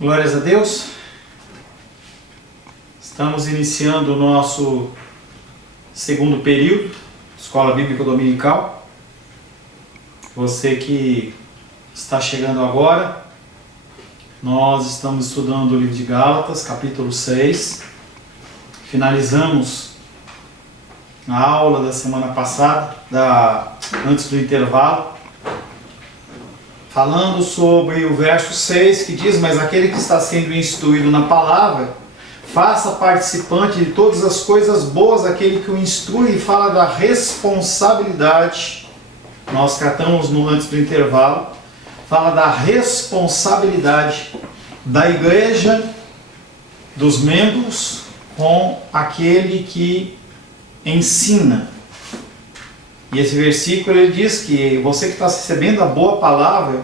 Glórias a Deus. Estamos iniciando o nosso segundo período, Escola Bíblica Dominical. Você que está chegando agora, nós estamos estudando o livro de Gálatas, capítulo 6. Finalizamos a aula da semana passada, antes do intervalo, falando sobre o verso 6, que diz: mas aquele que está sendo instruído na palavra, faça participante de todas as coisas boas aquele que o instrui, e fala da responsabilidade. Nós tratamos antes do intervalo, fala da responsabilidade da igreja, dos membros, com aquele que ensina. E esse versículo ele diz que você que está recebendo a boa palavra,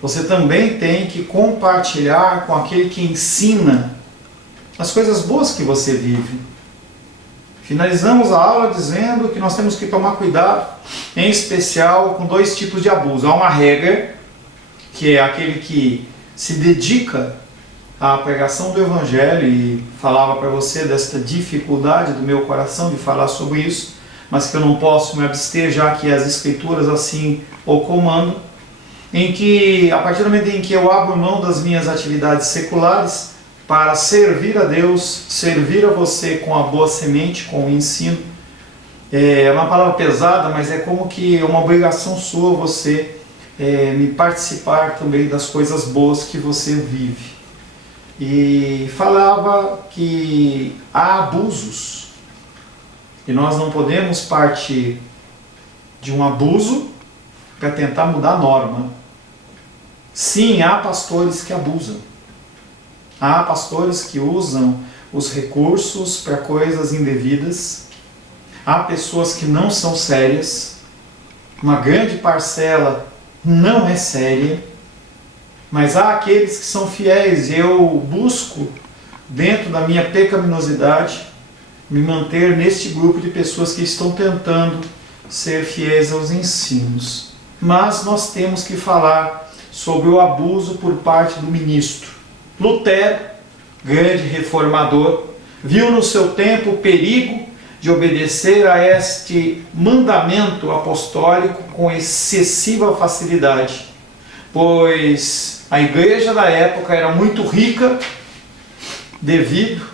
você também tem que compartilhar com aquele que ensina as coisas boas que você vive. Finalizamos a aula dizendo que nós temos que tomar cuidado, em especial com dois tipos de abuso. Há uma regra, que é aquele que se dedica à pregação do Evangelho, e falava para você desta dificuldade do meu coração de falar sobre isso, mas que eu não posso me abster, já que as Escrituras assim o comandam, em que, a partir do momento em que eu abro mão das minhas atividades seculares para servir a Deus, servir a você com a boa semente, com o ensino, é uma palavra pesada, mas é como que é uma obrigação sua você me participar também das coisas boas que você vive. E falava que há abusos, e nós não podemos partir de um abuso para tentar mudar a norma. Sim, há pastores que abusam. Há pastores que usam os recursos para coisas indevidas. Há pessoas que não são sérias. Uma grande parcela não é séria. Mas há aqueles que são fiéis, e eu busco, dentro da minha pecaminosidade, me manter neste grupo de pessoas que estão tentando ser fiéis aos ensinos. Mas nós temos que falar sobre o abuso por parte do ministro. Lutero, grande reformador, viu no seu tempo o perigo de obedecer a este mandamento apostólico com excessiva facilidade, pois a igreja da época era muito rica devido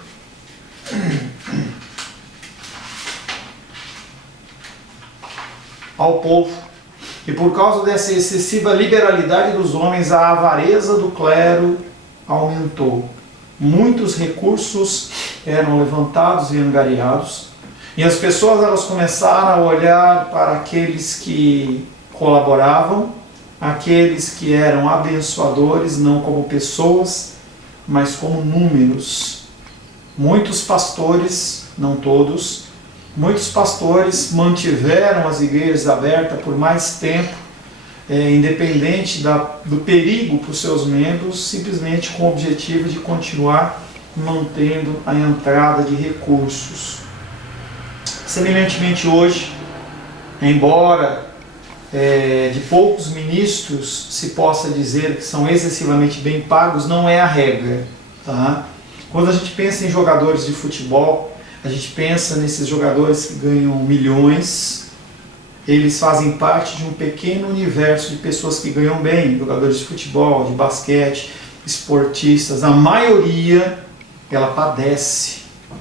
ao povo, e por causa dessa excessiva liberalidade dos homens, a avareza do clero aumentou. Muitos recursos eram levantados e angariados, e as pessoas elas começaram a olhar para aqueles que colaboravam, aqueles que eram abençoadores, não como pessoas, mas como números. Muitos pastores, não todos, muitos pastores mantiveram as igrejas abertas por mais tempo, independente do perigo para os seus membros, simplesmente com o objetivo de continuar mantendo a entrada de recursos. Semelhantemente hoje, embora de poucos ministros se possa dizer que são excessivamente bem pagos, não é a regra. Tá? Quando a gente pensa em jogadores de futebol, a gente pensa nesses jogadores que ganham milhões. Eles fazem parte de um pequeno universo de pessoas que ganham bem, jogadores de futebol, de basquete, esportistas. A maioria, ela padece.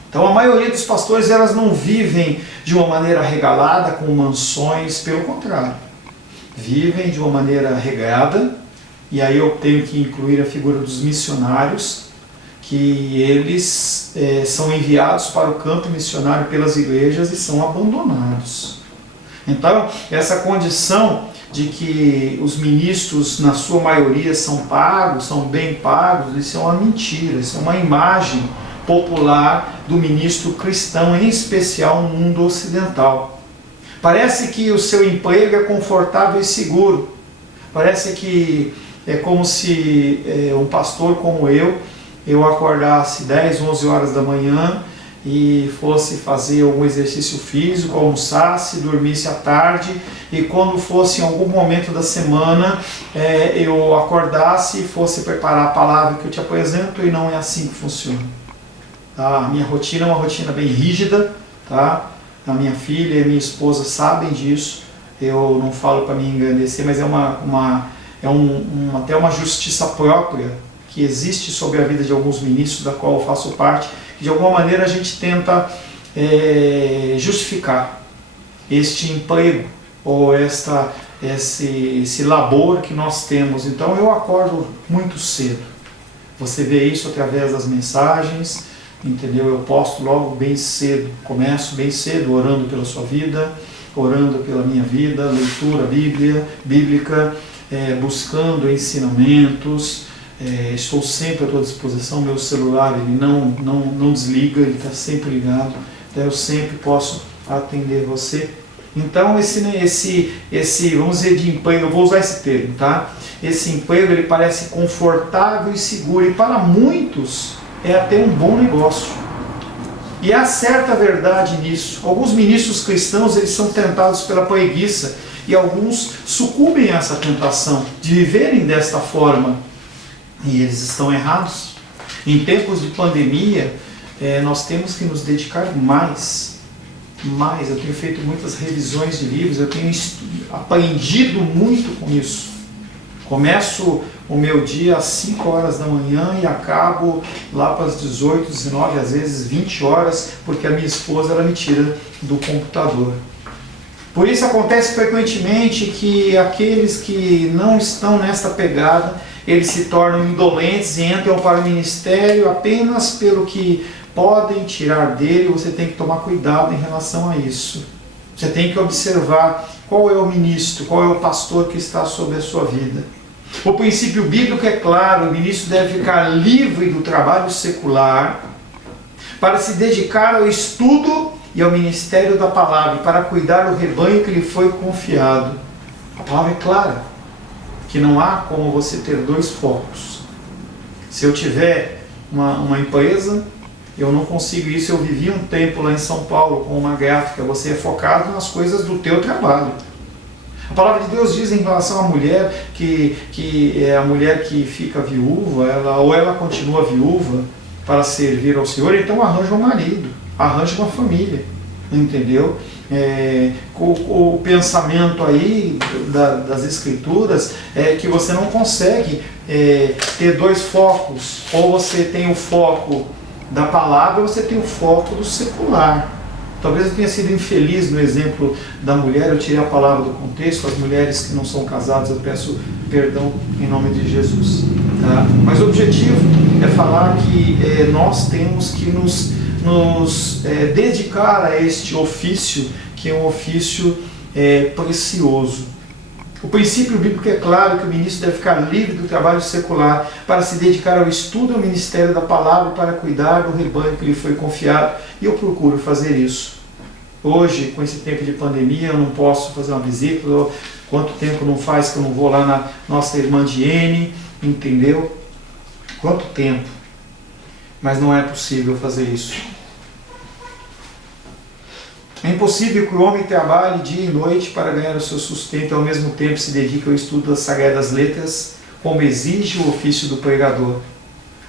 Então a maioria dos pastores, elas não vivem de uma maneira regalada, com mansões, pelo contrário. Vivem de uma maneira regrada, e aí eu tenho que incluir a figura dos missionários, que eles são enviados para o campo missionário pelas igrejas e são abandonados. Então, essa condição de que os ministros, na sua maioria, são pagos, são bem pagos, isso é uma mentira, isso é uma imagem popular do ministro cristão, em especial no mundo ocidental. Parece que o seu emprego é confortável e seguro. Parece que é como se um pastor como eu acordasse 10, 11 horas da manhã e fosse fazer algum exercício físico, almoçasse, dormisse à tarde, e quando fosse em algum momento da semana eu acordasse e fosse preparar a palavra que eu te apresento, e não é assim que funciona. Tá? A minha rotina é uma rotina bem rígida, tá? A minha filha e a minha esposa sabem disso, eu não falo para me engrandecer, mas é até uma justiça própria que existe sobre a vida de alguns ministros, da qual eu faço parte. De alguma maneira a gente tenta justificar este emprego ou esse labor que nós temos. Então eu acordo muito cedo. Você vê isso através das mensagens, entendeu? Eu posto logo bem cedo, começo bem cedo orando pela sua vida, orando pela minha vida, leitura bíblica, buscando ensinamentos. Estou sempre à tua disposição, meu celular ele não desliga, ele está sempre ligado, então eu sempre posso atender você. Então esse vamos dizer, de emprego, eu vou usar esse termo, tá? Esse emprego ele parece confortável e seguro, e para muitos é até um bom negócio. E há certa verdade nisso. Alguns ministros cristãos eles são tentados pela preguiça, e alguns sucumbem a essa tentação de viverem desta forma. E eles estão errados. Em tempos de pandemia, nós temos que nos dedicar mais. Eu tenho feito muitas revisões de livros, eu tenho aprendido muito com isso. Começo o meu dia às 5 horas da manhã e acabo lá para as 18, 19, às vezes 20 horas, porque a minha esposa ela me tira do computador. Por isso acontece frequentemente que aqueles que não estão nesta pegada, eles se tornam indolentes e entram para o ministério apenas pelo que podem tirar dele. Você tem que tomar cuidado em relação a isso. Você tem que observar qual é o ministro, qual é o pastor que está sobre a sua vida. O princípio bíblico é claro: o ministro deve ficar livre do trabalho secular para se dedicar ao estudo e ao ministério da palavra, e para cuidar do rebanho que lhe foi confiado. A palavra é clara, que não há como você ter dois focos. Se eu tiver uma empresa, eu não consigo isso. Eu vivi um tempo lá em São Paulo com uma gráfica, você é focado nas coisas do teu trabalho. A palavra de Deus diz em relação à mulher, que é a mulher que fica viúva, ou ela continua viúva para servir ao Senhor, então arranja um marido, arranja uma família, entendeu? O pensamento aí das Escrituras é que você não consegue ter dois focos. Ou você tem o foco da palavra, ou você tem o foco do secular. Talvez eu tenha sido infeliz no exemplo da mulher, eu tirei a palavra do contexto. As mulheres que não são casadas, eu peço perdão em nome de Jesus, tá? Mas o objetivo é falar que nós temos que nos dedicar a este ofício, que é um ofício precioso. O princípio bíblico é claro que o ministro deve ficar livre do trabalho secular para se dedicar ao estudo e ao ministério da palavra, e para cuidar do rebanho que lhe foi confiado, e eu procuro fazer isso. Hoje, com esse tempo de pandemia, eu não posso fazer uma visita. Quanto tempo não faz que eu não vou lá na nossa irmã Diene, entendeu? Quanto tempo? Mas não é possível fazer isso. É impossível que o homem trabalhe dia e noite para ganhar o seu sustento e ao mesmo tempo se dedique ao estudo das sagradas letras, como exige o ofício do pregador.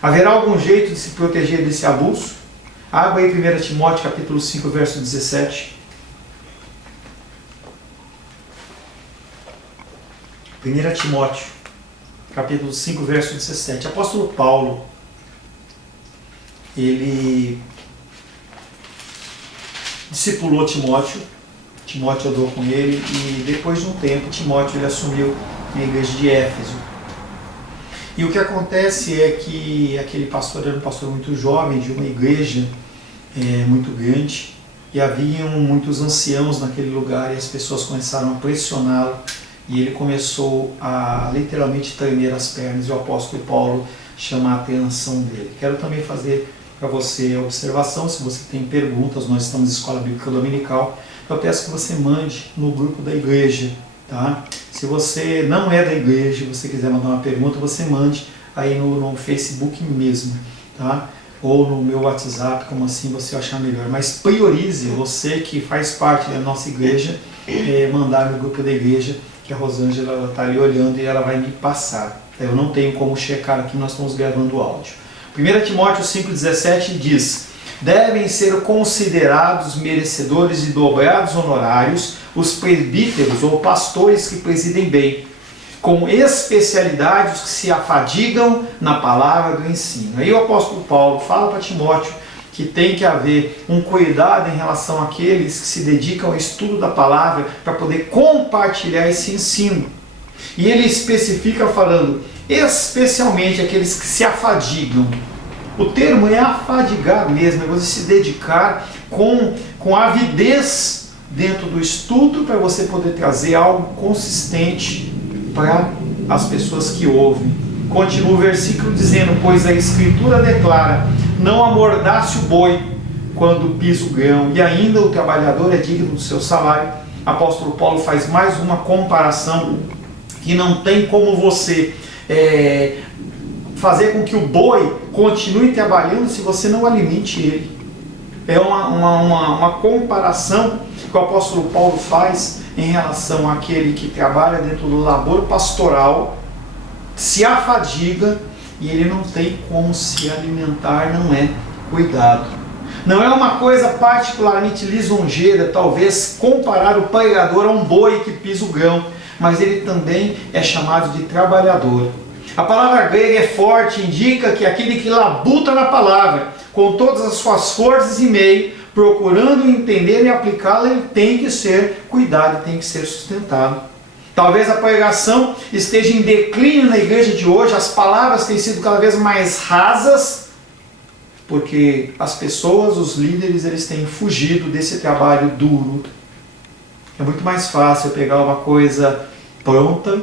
Haverá algum jeito de se proteger desse abuso? Abra aí 1 Timóteo capítulo 5, verso 17. 1 Timóteo capítulo 5, verso 17. Apóstolo Paulo, ele discipulou Timóteo andou com ele, e depois de um tempo Timóteo ele assumiu a igreja de Éfeso. E o que acontece é que aquele pastor era um pastor muito jovem, de uma igreja muito grande, e haviam muitos anciãos naquele lugar, e as pessoas começaram a pressioná-lo, e ele começou a literalmente tremer as pernas, e o apóstolo Paulo chama a atenção dele. Quero também fazer para você a observação: se você tem perguntas, nós estamos em Escola Bíblica Dominical, eu peço que você mande no grupo da igreja, tá? Se você não é da igreja e você quiser mandar uma pergunta, você mande aí no Facebook mesmo, tá? ou no meu WhatsApp, como assim você achar melhor. Mas priorize, você que faz parte da nossa igreja, mandar no grupo da igreja, que a Rosângela está ali olhando e ela vai me passar. Eu não tenho como checar aqui, nós estamos gravando o áudio. 1 Timóteo 5,17 diz: devem ser considerados merecedores de dobrados honorários os presbíteros ou pastores que presidem bem, com especialidade os que se afadigam na palavra do ensino. Aí o apóstolo Paulo fala para Timóteo que tem que haver um cuidado em relação àqueles que se dedicam ao estudo da palavra para poder compartilhar esse ensino. E ele especifica falando, especialmente aqueles que se afadigam. O termo é afadigar mesmo, é você se dedicar com avidez dentro do estudo para você poder trazer algo consistente para as pessoas que ouvem. Continua o versículo dizendo, pois a Escritura declara, não amordace o boi quando pisa o grão, e ainda o trabalhador é digno do seu salário. Apóstolo Paulo faz mais uma comparação que não tem como você fazer com que o boi continue trabalhando se você não alimente ele. É uma comparação que o apóstolo Paulo faz em relação àquele que trabalha dentro do labor pastoral, se afadiga e ele não tem como se alimentar, não é cuidado. Não é uma coisa particularmente lisonjeira, talvez, comparar o pregador a um boi que pisa o grão, mas ele também é chamado de trabalhador. A palavra grega é forte, indica que aquele que labuta na palavra, com todas as suas forças e meio, procurando entender e aplicá-la, ele tem que ser cuidado, tem que ser sustentado. Talvez a pregação esteja em declínio na igreja de hoje, as palavras têm sido cada vez mais rasas, porque as pessoas, os líderes, eles têm fugido desse trabalho duro. É muito mais fácil pegar uma coisa pronta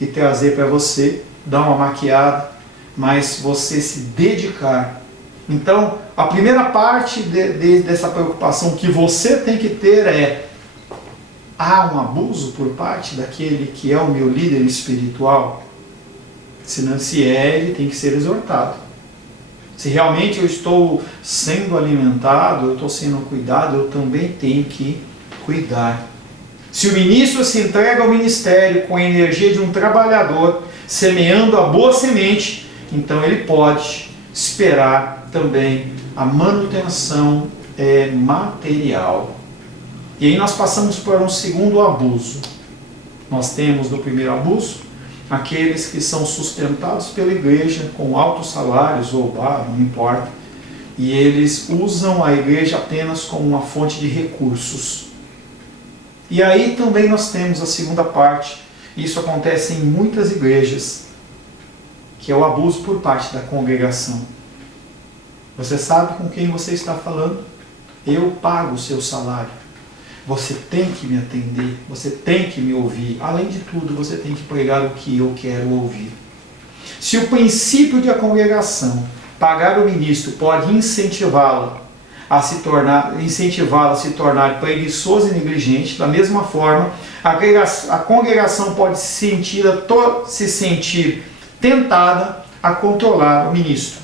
e trazer para você, dar uma maquiada, mas você se dedicar. Então, a primeira parte dessa preocupação que você tem que ter é: há um abuso por parte daquele que é o meu líder espiritual? Se ele tem que ser exortado. Se realmente eu estou sendo alimentado, eu estou sendo cuidado, eu também tenho que cuidar. Se o ministro se entrega ao ministério com a energia de um trabalhador, semeando a boa semente, então ele pode esperar também a manutenção material. E aí nós passamos para um segundo abuso. Nós temos no primeiro abuso aqueles que são sustentados pela igreja com altos salários ou não importa, e eles usam a igreja apenas como uma fonte de recursos. E aí também nós temos a segunda parte, isso acontece em muitas igrejas, que é o abuso por parte da congregação. Você sabe com quem você está falando? Eu pago o seu salário. Você tem que me atender, você tem que me ouvir. Além de tudo, você tem que pregar o que eu quero ouvir. Se o princípio da congregação, pagar o ministro, pode incentivá-la a se tornar preguiçoso e negligente, da mesma forma, a congregação pode se sentir tentada a controlar o ministro.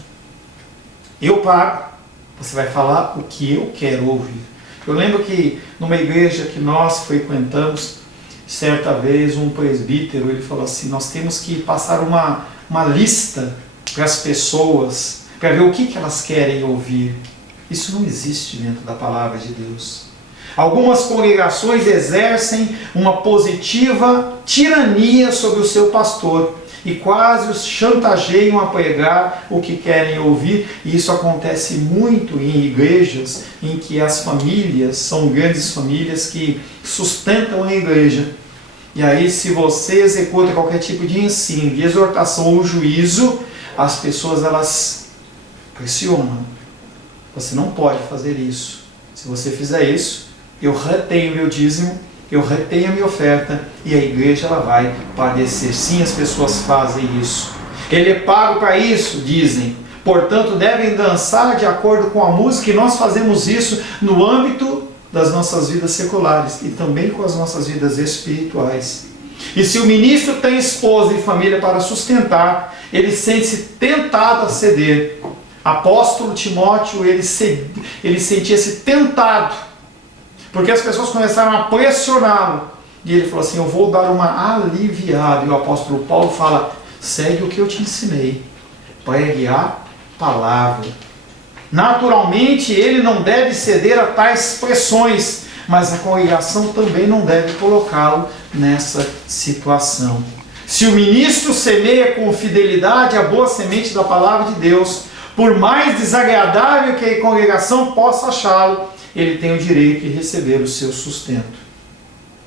Eu pago, você vai falar o que eu quero ouvir. Eu lembro que numa igreja que nós frequentamos, certa vez um presbítero, ele falou assim, nós temos que passar uma lista para as pessoas, para ver o que elas querem ouvir. Isso não existe dentro da palavra de Deus. Algumas congregações exercem uma positiva tirania sobre o seu pastor e quase os chantageiam a pregar o que querem ouvir, e isso acontece muito em igrejas em que as famílias são grandes famílias que sustentam a igreja. E aí, se você executa qualquer tipo de ensino, de exortação ou juízo, as pessoas elas pressionam. Você não pode fazer isso. Se você fizer isso, eu retenho meu dízimo, eu retenho a minha oferta e a igreja ela vai padecer. Sim, as pessoas fazem isso. Ele é pago para isso, dizem. Portanto, devem dançar de acordo com a música, e nós fazemos isso no âmbito das nossas vidas seculares e também com as nossas vidas espirituais. E se o ministro tem esposa e família para sustentar, ele sente-se tentado a ceder. apóstolo Timóteo, ele sentia-se tentado, porque as pessoas começaram a pressioná-lo. E ele falou assim, eu vou dar uma aliviada. E o apóstolo Paulo fala, segue o que eu te ensinei, pregue a palavra. Naturalmente, ele não deve ceder a tais pressões, mas a congregação também não deve colocá-lo nessa situação. Se o ministro semeia com fidelidade a boa semente da palavra de Deus, por mais desagradável que a congregação possa achá-lo, ele tem o direito de receber o seu sustento.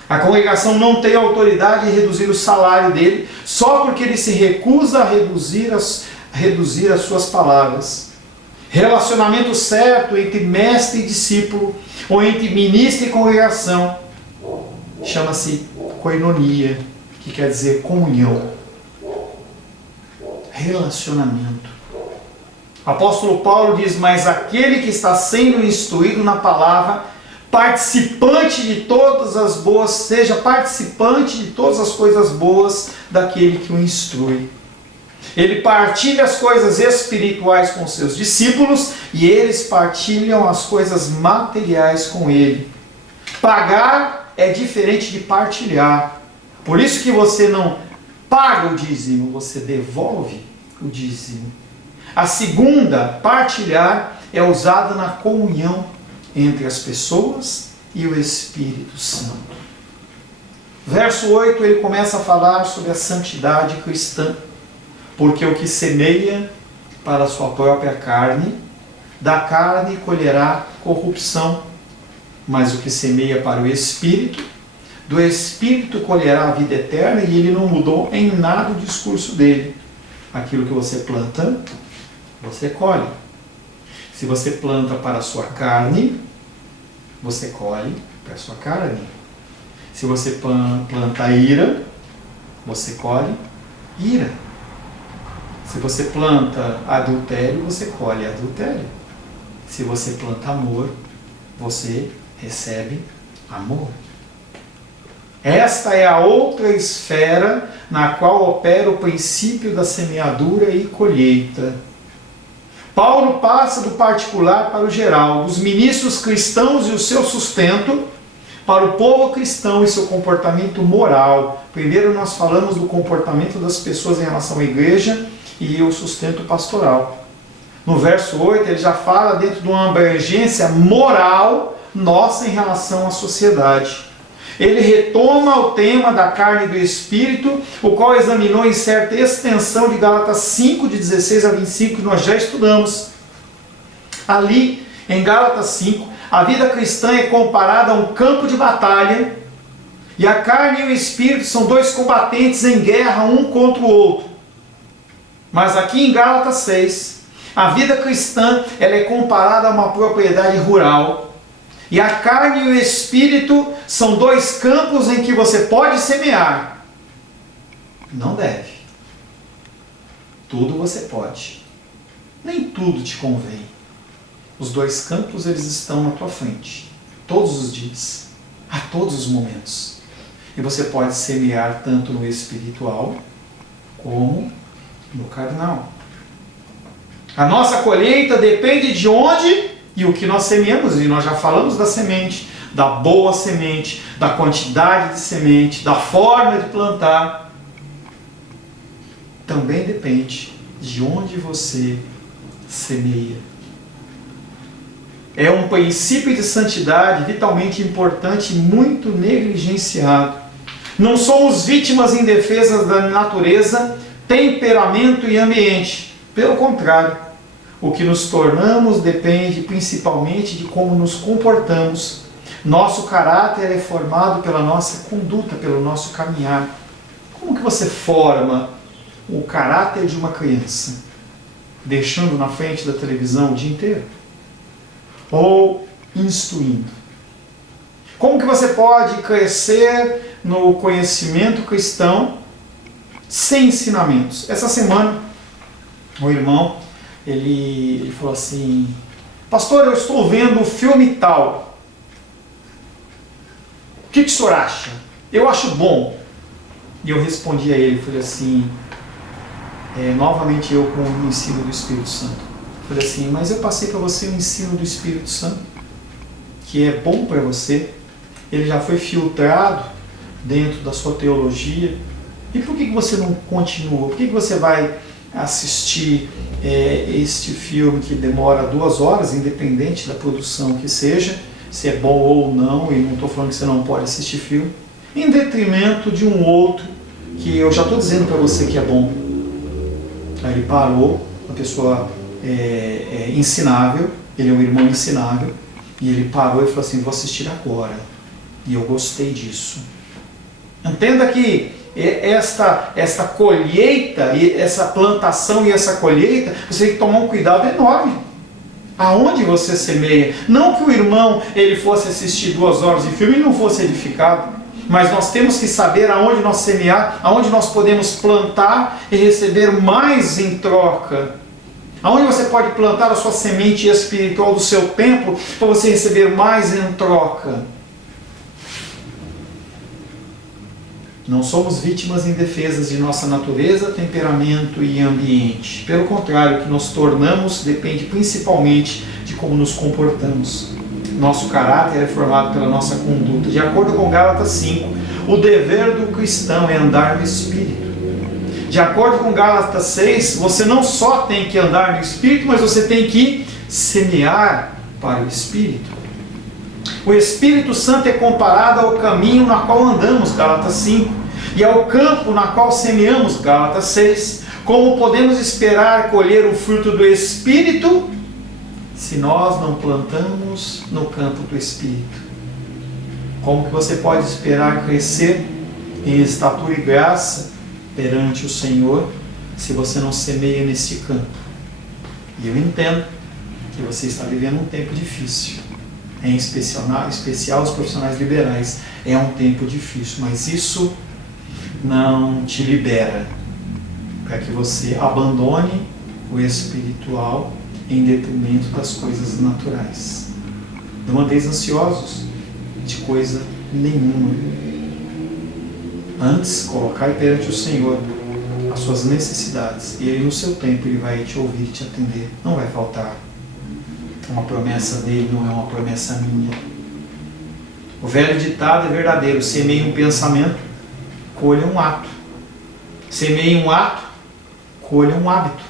A congregação não tem autoridade de reduzir o salário dele só porque ele se recusa a reduzir as suas palavras. Relacionamento certo entre mestre e discípulo, ou entre ministro e congregação, chama-se koinonia, que quer dizer comunhão. Relacionamento. O apóstolo Paulo diz, mas aquele que está sendo instruído na palavra, participante de todas as boas, seja participante de todas as coisas boas daquele que o instrui. Ele partilha as coisas espirituais com seus discípulos e eles partilham as coisas materiais com ele. Pagar é diferente de partilhar. Por isso que você não paga o dízimo, você devolve o dízimo. A segunda, partilhar, é usada na comunhão entre as pessoas e o Espírito Santo. Verso 8, ele começa a falar sobre a santidade cristã. Porque o que semeia para a sua própria carne, da carne colherá corrupção. Mas o que semeia para o Espírito, do Espírito colherá a vida eterna. E ele não mudou em nada o discurso dele. Aquilo que você planta, você colhe. Se você planta para a sua carne, você colhe para a sua carne. Se você planta ira, você colhe ira. Se você planta adultério, você colhe adultério. Se você planta amor, você recebe amor. Esta é a outra esfera na qual opera o princípio da semeadura e colheita. Paulo passa do particular para o geral, dos ministros cristãos e o seu sustento, para o povo cristão e seu comportamento moral. Primeiro nós falamos do comportamento das pessoas em relação à igreja e o sustento pastoral. No verso 8 ele já fala dentro de uma abrangência moral nossa em relação à sociedade. Ele retoma o tema da carne e do Espírito, o qual examinou em certa extensão de Gálatas 5, de 16 a 25, que nós já estudamos. Ali, em Gálatas 5, a vida cristã é comparada a um campo de batalha, e a carne e o Espírito são dois combatentes em guerra um contra o outro. Mas aqui em Gálatas 6, a vida cristã ela é comparada a uma propriedade rural. E a carne e o Espírito são dois campos em que você pode semear. Não deve. Tudo você pode. Nem tudo te convém. Os dois campos eles estão na tua frente. Todos os dias. A todos os momentos. E você pode semear tanto no espiritual como no carnal. A nossa colheita depende de onde e o que nós semeamos, e nós já falamos da semente, da boa semente, da quantidade de semente, da forma de plantar. Também depende de onde você semeia. É um princípio de santidade vitalmente importante e muito negligenciado. Não somos vítimas indefesas da natureza, temperamento e ambiente. Pelo contrário, o que nos tornamos depende principalmente de como nos comportamos. Nosso caráter é formado pela nossa conduta, pelo nosso caminhar. Como que você forma o caráter de uma criança? Deixando na frente da televisão o dia inteiro? Ou instruindo? Como que você pode crescer no conhecimento cristão sem ensinamentos? Essa semana, o irmão ele falou assim: pastor, eu estou vendo o filme tal. O que o senhor acha? Eu acho bom. E eu respondi a ele, falei assim, novamente eu com o ensino do Espírito Santo. Falei assim, mas eu passei para você o ensino do Espírito Santo, que é bom para você, ele já foi filtrado dentro da sua teologia, e por que você não continua? Por que você vai assistir este filme que demora 2 horas, independente da produção que seja, se é bom ou não, e não estou falando que você não pode assistir filme, em detrimento de um outro que eu já estou dizendo para você que é bom. Aí ele parou, uma pessoa ensinável, ele é um irmão ensinável, e ele parou e falou assim, vou assistir agora, e eu gostei disso. Entenda que esta colheita, essa plantação e essa colheita, você tem que tomar um cuidado enorme. Aonde você semeia? Não que o irmão ele fosse assistir 2 horas de filme e não fosse edificado, mas nós temos que saber aonde nós semear, aonde nós podemos plantar e receber mais em troca. Aonde você pode plantar a sua semente espiritual do seu tempo para você receber mais em troca. Não somos vítimas indefesas de nossa natureza, temperamento e ambiente. Pelo contrário, o que nos tornamos depende principalmente de como nos comportamos. Nosso caráter é formado pela nossa conduta. De acordo com Gálatas 5, o dever do cristão é andar no Espírito. De acordo com Gálatas 6, você não só tem que andar no Espírito, mas você tem que semear para o Espírito. O Espírito Santo é comparado ao caminho na qual andamos, Gálatas 5, e ao campo na qual semeamos, Gálatas 6. Como podemos esperar colher o fruto do Espírito se nós não plantamos no campo do Espírito? Como que você pode esperar crescer em estatura e graça perante o Senhor se você não semeia nesse campo? E eu entendo que você está vivendo um tempo difícil. Em especial os profissionais liberais. É um tempo difícil, mas isso não te libera para que você abandone o espiritual em detrimento das coisas naturais. Não andeis ansiosos de coisa nenhuma. Antes, colocai perante o Senhor as suas necessidades, e Ele no seu tempo Ele vai te ouvir e te atender. Não vai faltar. Uma promessa dele não é uma promessa minha. O velho ditado é verdadeiro: semeie um pensamento, colha um ato. Semeie um ato, colha um hábito.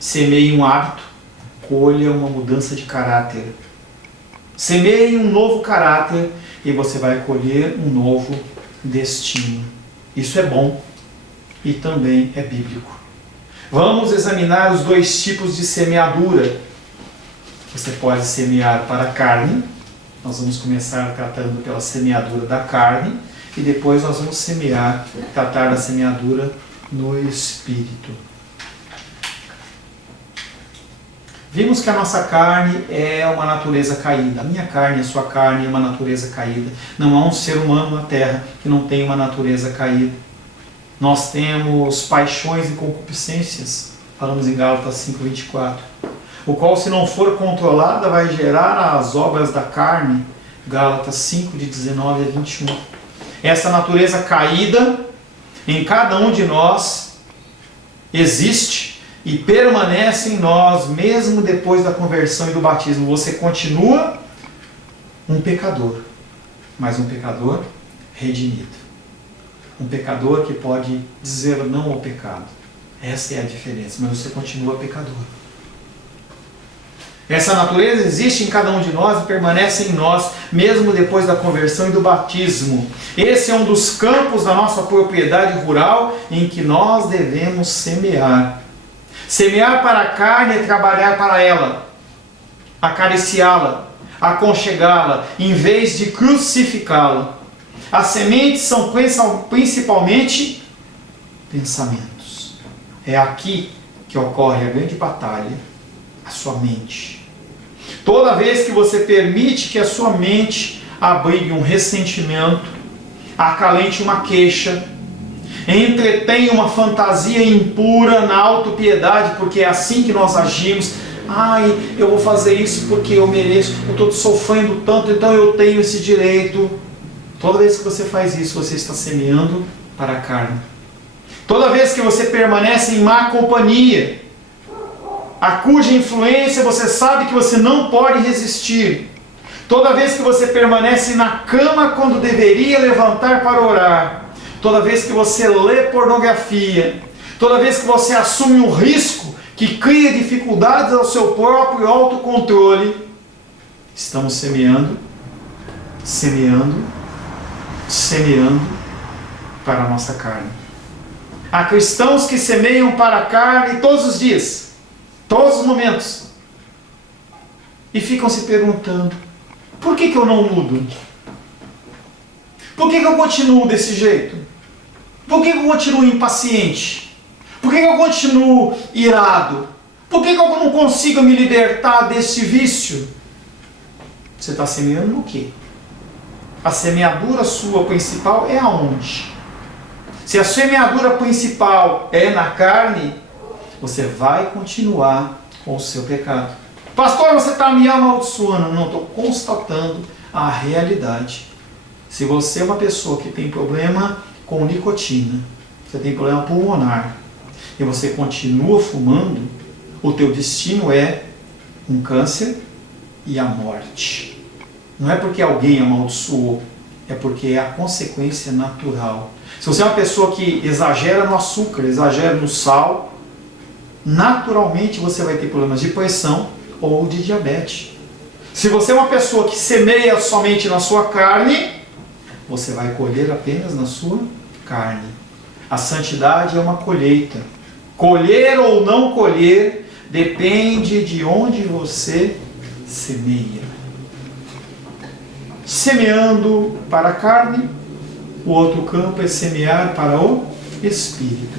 Semeie um hábito, colha uma mudança de caráter. Semeie um novo caráter e você vai colher um novo destino. Isso é bom e também é bíblico. Vamos examinar os 2 tipos de semeadura. Você pode semear para a carne. Nós vamos começar tratando pela semeadura da carne e depois nós vamos tratar da semeadura no Espírito. Vimos que a nossa carne é uma natureza caída. A minha carne, a sua carne é uma natureza caída. Não há um ser humano na terra que não tenha uma natureza caída. Nós temos paixões e concupiscências. Falamos em Gálatas 5:24. O qual, se não for controlada, vai gerar as obras da carne. Gálatas 5, de 19 a 21. Essa natureza caída em cada um de nós existe e permanece em nós mesmo depois da conversão e do batismo. Você continua um pecador, mas um pecador redimido. Um pecador que pode dizer não ao pecado. Essa é a diferença, mas você continua pecador. Essa natureza existe em cada um de nós e permanece em nós, mesmo depois da conversão e do batismo. Esse é um dos campos da nossa propriedade rural em que nós devemos semear. Semear para a carne é trabalhar para ela, acariciá-la, aconchegá-la, em vez de crucificá-la. As sementes são principalmente pensamentos. É aqui que ocorre a grande batalha, a sua mente. Toda vez que você permite que a sua mente abrigue um ressentimento, acalente uma queixa, entretenha uma fantasia impura na autopiedade, porque é assim que nós agimos. Ai, eu vou fazer isso porque eu mereço, eu estou sofrendo tanto, então eu tenho esse direito. Toda vez que você faz isso, você está semeando para a carne. Toda vez que você permanece em má companhia, a cuja influência você sabe que você não pode resistir. Toda vez que você permanece na cama quando deveria levantar para orar, toda vez que você lê pornografia, toda vez que você assume um risco que cria dificuldades ao seu próprio autocontrole, estamos semeando para a nossa carne. Há cristãos que semeiam para a carne todos os dias, todos os momentos, e ficam se perguntando: por que eu não mudo? Por que eu continuo desse jeito? Por que eu continuo impaciente? Por que eu continuo irado? Por que eu não consigo me libertar desse vício? Você está semeando no quê? A semeadura sua principal é aonde? Se a semeadura principal é na carne, você vai continuar com o seu pecado. Pastor, você está me amaldiçoando. Não, estou constatando a realidade. Se você é uma pessoa que tem problema com nicotina, você tem problema pulmonar, e você continua fumando, o teu destino é um câncer e a morte. Não é porque alguém amaldiçoou, é porque é a consequência natural. Se você é uma pessoa que exagera no açúcar, exagera no sal, naturalmente você vai ter problemas de pressão ou de diabetes. Se você é uma pessoa que semeia somente na sua carne, você vai colher apenas na sua carne. A santidade é uma colheita. Colher ou não colher depende de onde você semeia. Semeando para a carne, o outro campo é semear para o Espírito.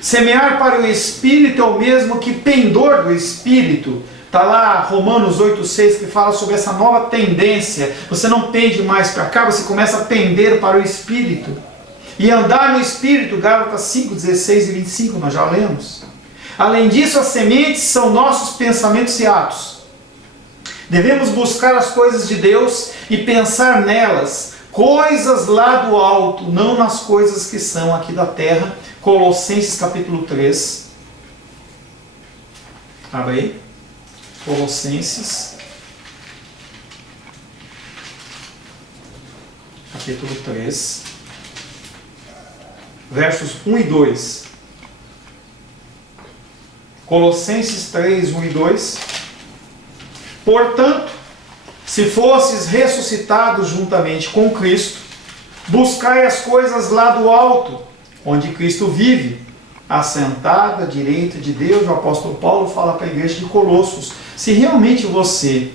Semear para o Espírito é o mesmo que pendor do Espírito. Está lá Romanos 8,6 que fala sobre essa nova tendência. Você não pende mais para cá, você começa a pender para o Espírito. E andar no Espírito, Gálatas 5, 16 e 25, nós já lemos. Além disso, as sementes são nossos pensamentos e atos. Devemos buscar as coisas de Deus e pensar nelas, coisas lá do alto, não nas coisas que são aqui da terra. Colossenses capítulo 3. Abre aí. Colossenses capítulo 3, versos 1 e 2. Colossenses 3, 1 e 2. Portanto, se fosses ressuscitados juntamente com Cristo, buscai as coisas lá do alto, onde Cristo vive, assentado à direita de Deus. O apóstolo Paulo fala para a igreja de Colossos: se realmente você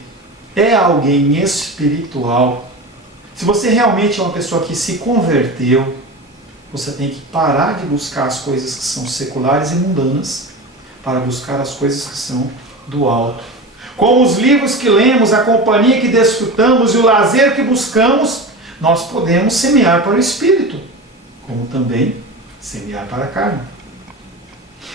é alguém espiritual, se você realmente é uma pessoa que se converteu, você tem que parar de buscar as coisas que são seculares e mundanas para buscar as coisas que são do alto. Com os livros que lemos, a companhia que desfrutamos e o lazer que buscamos, nós podemos semear para o Espírito, como também semear para a carne.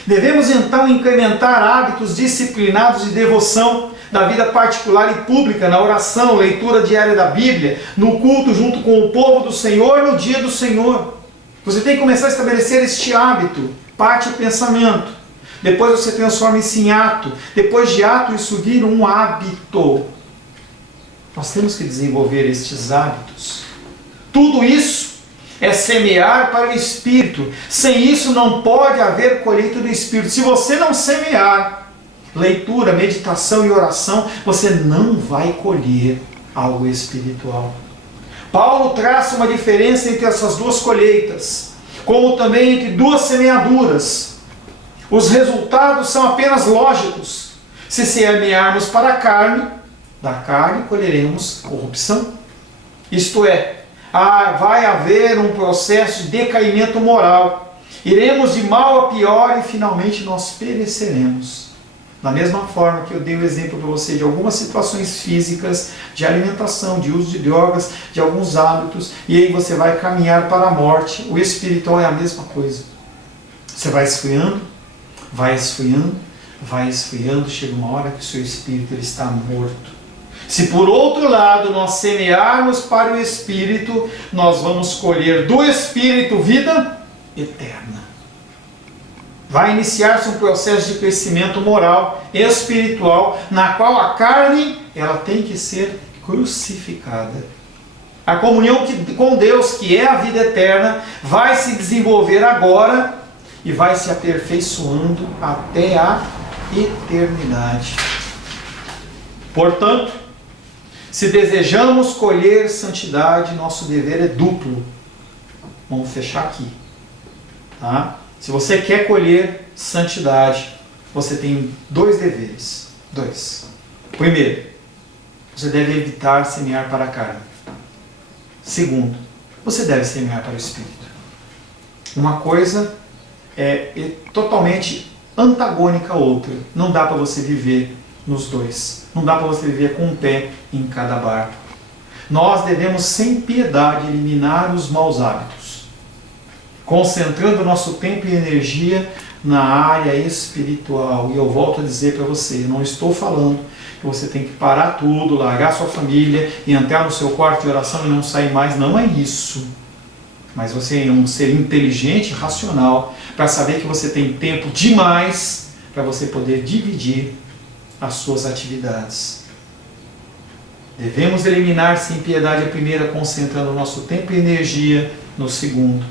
Devemos então incrementar hábitos disciplinados de devoção na vida particular e pública, na oração, leitura diária da Bíblia, no culto junto com o povo do Senhor, no dia do Senhor. Você tem que começar a estabelecer este hábito. Parte o pensamento, depois você transforma isso em ato, depois de ato isso vira um hábito. Nós temos que desenvolver estes hábitos. Tudo isso é semear para o Espírito. Sem isso não pode haver colheita do Espírito. Se você não semear leitura, meditação e oração, você não vai colher algo espiritual. Paulo traça uma diferença entre essas duas colheitas, como também entre duas semeaduras. Os resultados são apenas lógicos. Se semearmos para a carne, da carne colheremos corrupção. Isto é, vai haver um processo de decaimento moral. Iremos de mal a pior e finalmente nós pereceremos. Da mesma forma que eu dei o exemplo para você de algumas situações físicas, de alimentação, de uso de drogas, de alguns hábitos, e aí você vai caminhar para a morte. O espiritual é a mesma coisa. Você vai esfriando, vai esfriando, vai esfriando, chega uma hora que o seu espírito ele está morto. Se por outro lado nós semearmos para o Espírito, nós vamos colher do Espírito vida eterna. vai iniciar-se um processo de crescimento moral, espiritual, na qual a carne ela tem que ser crucificada. A comunhão com Deus, que é a vida eterna, vai se desenvolver agora e vai se aperfeiçoando até a eternidade. Portanto, se desejamos colher santidade, nosso dever é duplo. Vamos fechar aqui. Tá? Se você quer colher santidade, você tem dois deveres. Dois. Primeiro, você deve evitar semear para a carne. Segundo, você deve semear para o Espírito. Uma coisa é totalmente antagônica à outra. Não dá para você viver nos dois. Não dá para você viver com um pé em cada barco. Nós devemos sem piedade eliminar os maus hábitos, concentrando nosso tempo e energia na área espiritual. E eu volto a dizer para você, não estou falando que você tem que parar tudo, largar sua família e entrar no seu quarto de oração e não sair mais. Não é isso. Mas você é um ser inteligente, racional, para saber que você tem tempo demais para você poder dividir as suas atividades. Devemos eliminar sem piedade a primeira, concentrando o nosso tempo e energia no segundo.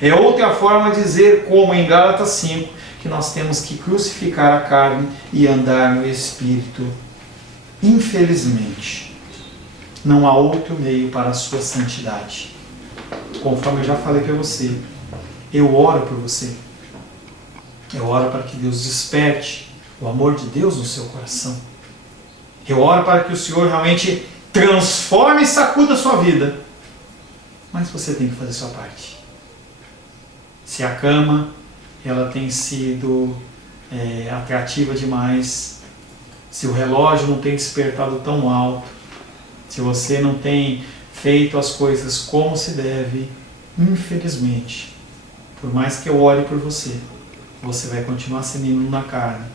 É outra forma de dizer, como em Gálatas 5, que nós temos que crucificar a carne e andar no Espírito. Infelizmente, não há outro meio para a sua santidade. Conforme eu já falei para você, eu oro por você. Eu oro para que Deus desperte o amor de Deus no seu coração. Eu oro para que o Senhor realmente transforme e sacuda a sua vida. Mas você tem que fazer a sua parte. Se a cama ela tem sido atrativa demais, se o relógio não tem despertado tão alto, se você não tem feito as coisas como se deve, infelizmente, por mais que eu ore por você, você vai continuar semeando na carne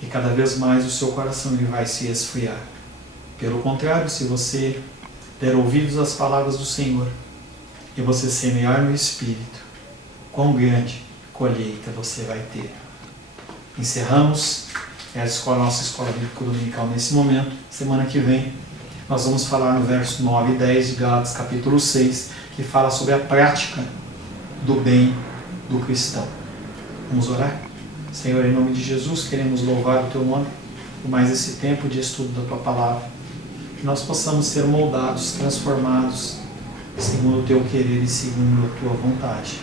e cada vez mais o seu coração ele vai se esfriar. Pelo contrário, se você der ouvidos às palavras do Senhor e você semear no Espírito, quão grande colheita você vai ter. Encerramos nossa escola bíblica dominical nesse momento. Semana que vem nós vamos falar no verso 9 e 10 de Gálatas capítulo 6, que fala sobre a prática do bem do cristão. Vamos orar? Senhor, em nome de Jesus, queremos louvar o Teu nome por mais esse tempo de estudo da Tua Palavra. Que nós possamos ser moldados, transformados, segundo o Teu querer e segundo a Tua vontade.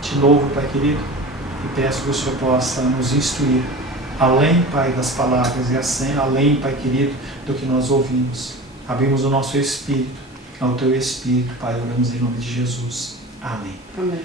Te louvo, Pai querido, e peço que o Senhor possa nos instruir, além, Pai, das palavras, e assim, além, Pai querido, do que nós ouvimos. Abrimos o nosso espírito ao Teu Espírito, Pai, oramos em nome de Jesus. Amém. Amém.